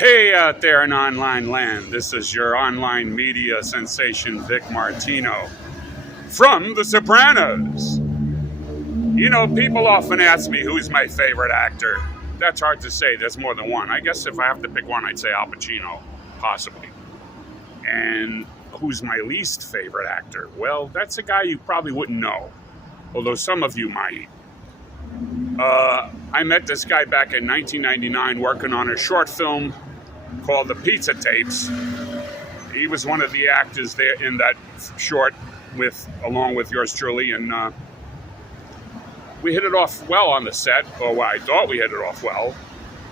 Hey out there in online land, this is your online media sensation Vic Martino from The Sopranos. You know, people often ask me who's my favorite actor. That's hard to say, there's more than one. I guess if I have to pick one, I'd say Al Pacino, possibly. And who's my least favorite actor? Well, that's a guy you probably wouldn't know, although some of you might. I met this guy back in 1999 working on a short film called The Pizza Tapes. He was one of the actors there in that short along with yours truly, and we hit it off well on the set, or I thought we hit it off well.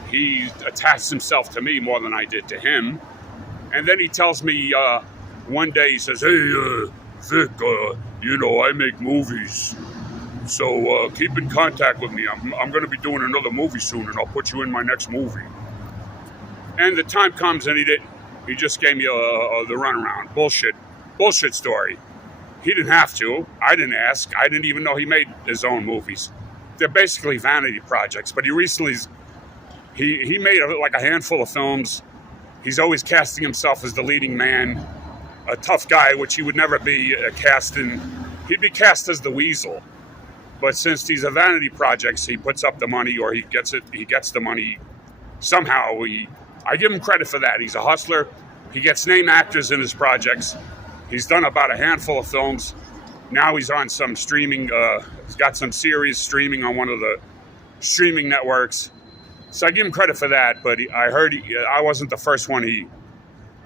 He attached himself to me more than I did to him. And then he tells me one day, he says, "Hey, Vic, I make movies. So keep in contact with me. I'm going to be doing another movie soon, and I'll put you in my next movie." And the time comes, and he just gave me the runaround. Bullshit story. He didn't have to. I didn't ask. I didn't even know he made his own movies. They're basically vanity projects. But he recently, he made like a handful of films. He's always casting himself as the leading man, a tough guy, which he would never be cast in. He'd be cast as the weasel. But since these are vanity projects, he puts up the money, or he gets the money somehow. I give him credit for that. He's a hustler. He gets name actors in his projects. He's done about a handful of films. Now he's on some streaming. He's got some series streaming on one of the streaming networks. So I give him credit for that. But I heard I wasn't the first one. He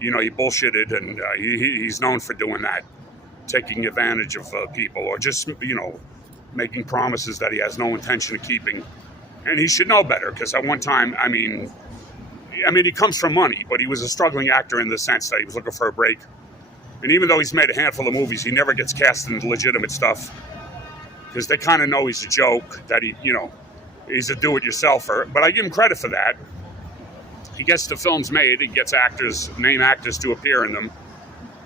bullshitted, and he's known for doing that, taking advantage of people, or just making promises that he has no intention of keeping. And he should know better, because at one time, I mean, he comes from money, but he was a struggling actor in the sense that he was looking for a break. And even though he's made a handful of movies, he never gets cast in legitimate stuff, because they kind of know he's a joke, that he's a do-it-yourselfer. But I give him credit for that. He gets the films made, he gets name actors to appear in them.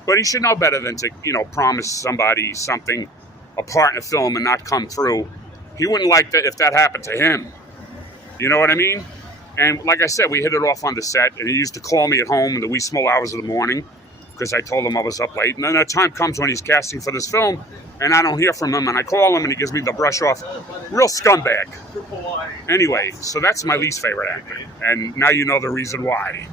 But he should know better than to, promise somebody something, a part in a film, and not come through. He wouldn't like that if that happened to him. You know what I mean? And like I said, we hit it off on the set, and he used to call me at home in the wee small hours of the morning, because I told him I was up late. And then a time comes when he's casting for this film, and I don't hear from him, and I call him, and he gives me the brush off. Real scumbag. Anyway, so that's my least favorite actor. And now you know the reason why.